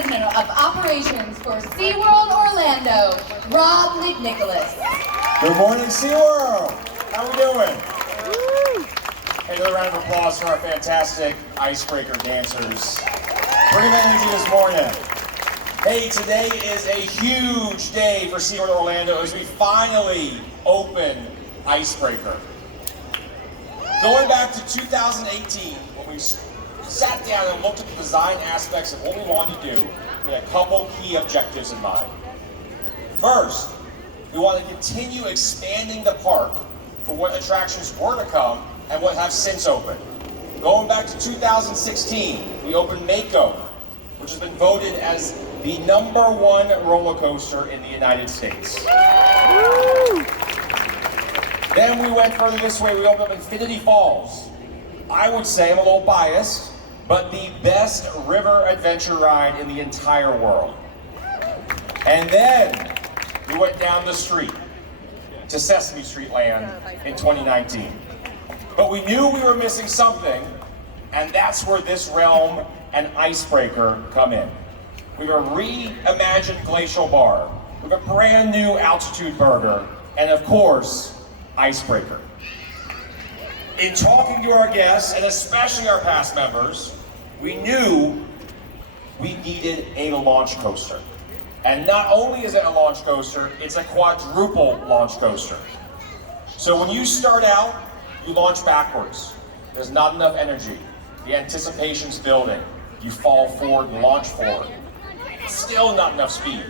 President of Operations for SeaWorld Orlando, Rob McNicholas. Good morning, SeaWorld. How we doing? Hey, another round of applause for our fantastic icebreaker dancers. Bringing the energy this morning. Hey, today is a huge day for SeaWorld Orlando as we finally open Icebreaker. Going back to 2018, when we sat down and looked at the design aspects of what we wanted to do, we had a couple key objectives in mind. First, we want to continue expanding the park for what attractions were to come and what have since opened. Going back to 2016, we opened Mako, which has been voted as the #1 roller coaster in the United States. Woo! Then we went further this way, we opened up Infinity Falls. I would say, I'm a little biased, but the best river adventure ride in the entire world. And then we went down the street to Sesame Street Land in 2019. But we knew we were missing something, and that's where this realm and Icebreaker come in. We have a reimagined Glacial Bar, we have a brand new Altitude Burger, and of course, Icebreaker. In talking to our guests, and especially our past members, we knew we needed a launch coaster. And not only is it a launch coaster, it's a quadruple launch coaster. So when you start out, you launch backwards. There's not enough energy. The anticipation's building. You fall forward and launch forward. Still not enough speed.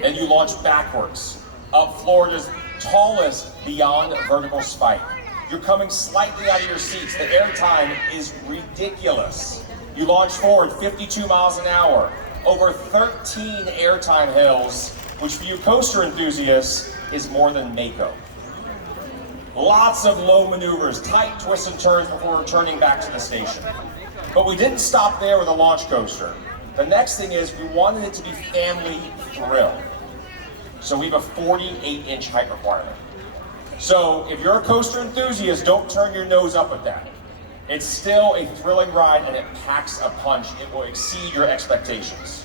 Then you launch backwards, up Florida's tallest beyond vertical spike. You're coming slightly out of your seats. The airtime is ridiculous. You launch forward 52 miles an hour, over 13 airtime hills, which for you coaster enthusiasts is more than Mako. Lots of low maneuvers, tight twists and turns before returning back to the station. But we didn't stop there with a launch coaster. The next thing is we wanted it to be family thrill. So we have a 48-inch height requirement. So if you're a coaster enthusiast, don't turn your nose up at that. It's still a thrilling ride and it packs a punch. It will exceed your expectations.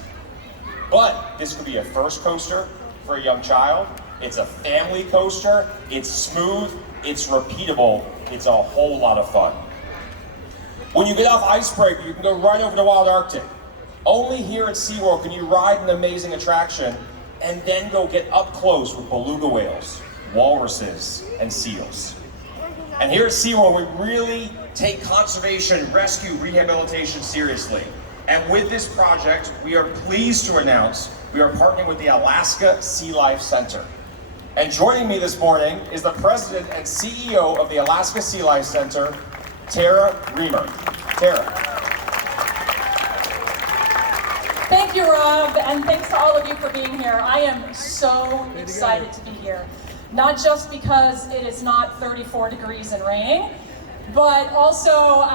But this could be a first coaster for a young child. It's a family coaster. It's smooth. It's repeatable. It's a whole lot of fun. When you get off Icebreaker, you can go right over to Wild Arctic. Only here at SeaWorld can you ride an amazing attraction and then go get up close with beluga whales, walruses, and seals. And here at SeaWorld, we really take conservation, rescue, rehabilitation seriously. And with this project, we are pleased to announce we are partnering with the Alaska Sea Life Center. And joining me this morning is the President and CEO of the Alaska Sea Life Center, Tara Riemer. Tara. Thank you, Rob, and thanks to all of you for being here. I am so excited to be here. Not just because it is not 34 degrees and raining, but also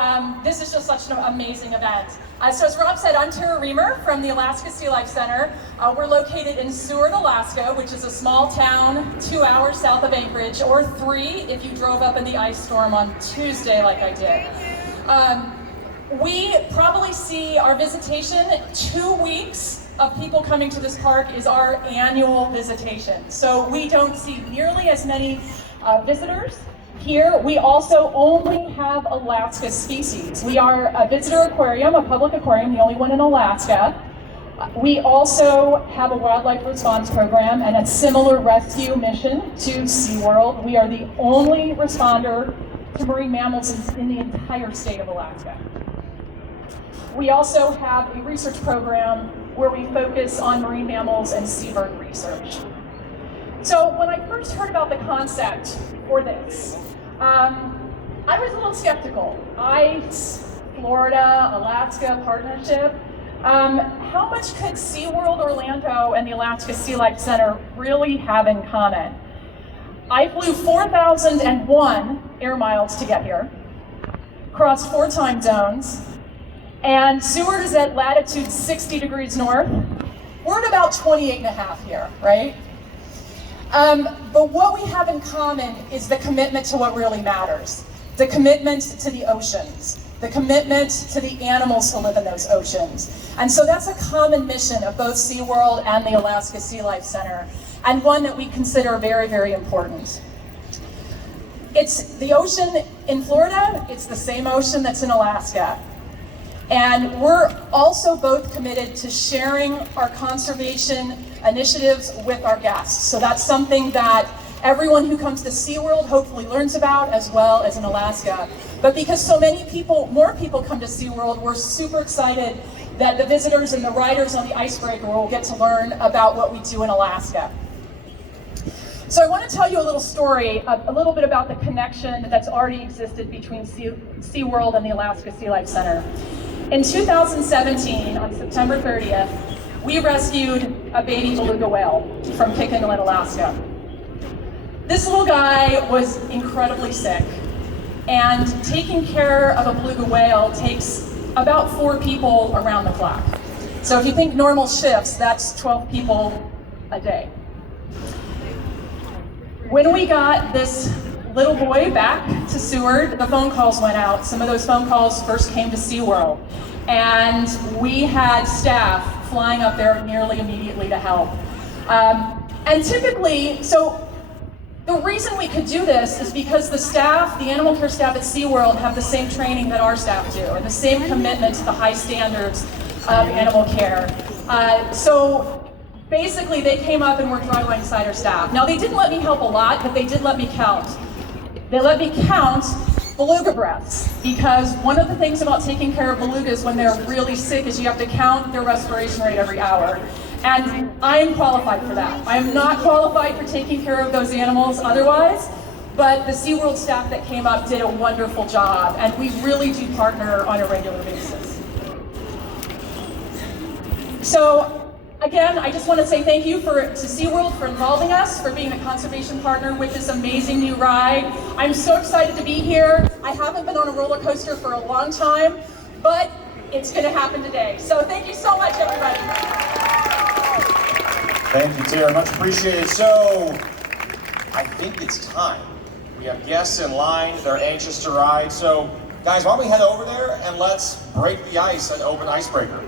this is just such an amazing event. So as Rob said, I'm Tara Riemer from the Alaska Sea Life Center. We're located in Seward, Alaska, which is a small town 2 hours south of Anchorage, or 3 if you drove up in the ice storm on Tuesday like I did. We probably see our visitation 2 weeks of people coming to this park is our annual visitation. So we don't see nearly as many visitors here. We also only have Alaska species. We are a visitor aquarium, a public aquarium, the only one in Alaska. We also have a wildlife response program and a similar rescue mission to SeaWorld. We are the only responder to marine mammals in the entire state of Alaska. We also have a research program where we focus on marine mammals and seabird research. So when I first heard about the concept for this, I was a little skeptical. Ice, Florida, Alaska partnership. How much could SeaWorld Orlando and the Alaska Sea Life Center really have in common? I flew 4,001 air miles to get here, crossed 4 time zones, and Seward is at latitude 60 degrees north. We're at about 28.5 here, right? But what we have in common is the commitment to what really matters. The commitment to the oceans. the commitment to the animals who live in those oceans. And so that's a common mission of both SeaWorld and the Alaska Sea Life Center, and one that we consider very, very important. It's the ocean in Florida, it's the same ocean that's in Alaska. And we're also both committed to sharing our conservation initiatives with our guests. So that's something that everyone who comes to SeaWorld hopefully learns about, as well as in Alaska. But because so many people, more people come to SeaWorld, we're super excited that the visitors and the riders on the icebreaker will get to learn about what we do in Alaska. So I want to tell you a little story, a little bit about the connection that's already existed between SeaWorld and the Alaska Sea Life Center. In 2017, on September 30th, we rescued a baby beluga whale from Kik Inlet, Alaska. This little guy was incredibly sick, and taking care of a beluga whale takes about 4 people around the clock. So if you think normal shifts, that's 12 people a day. When we got this little boy back to Seward, the phone calls went out. Some of those phone calls first came to SeaWorld, and we had staff flying up there nearly immediately to help. And typically, so the reason we could do this is because the staff, the animal care staff at SeaWorld, have the same training that our staff do, and the same commitment to the high standards of animal care. So basically, they came up and worked right alongside our staff. Now, they didn't let me help a lot, but they did let me count. They let me count beluga breaths, because one of the things about taking care of belugas when they're really sick is you have to count their respiration rate every hour. And I am qualified for that. I am not qualified for taking care of those animals otherwise, but the SeaWorld staff that came up did a wonderful job, and we really do partner on a regular basis. So, again, I just want to say thank you to SeaWorld for involving us, for being a conservation partner with this amazing new ride. I'm so excited to be here. I haven't been on a roller coaster for a long time, but it's going to happen today. So thank you so much, everybody. Thank you, Tara. Much appreciated. So, I think it's time. We have guests in line. They're anxious to ride. So, guys, why don't we head over there and let's break the ice and open icebreaker.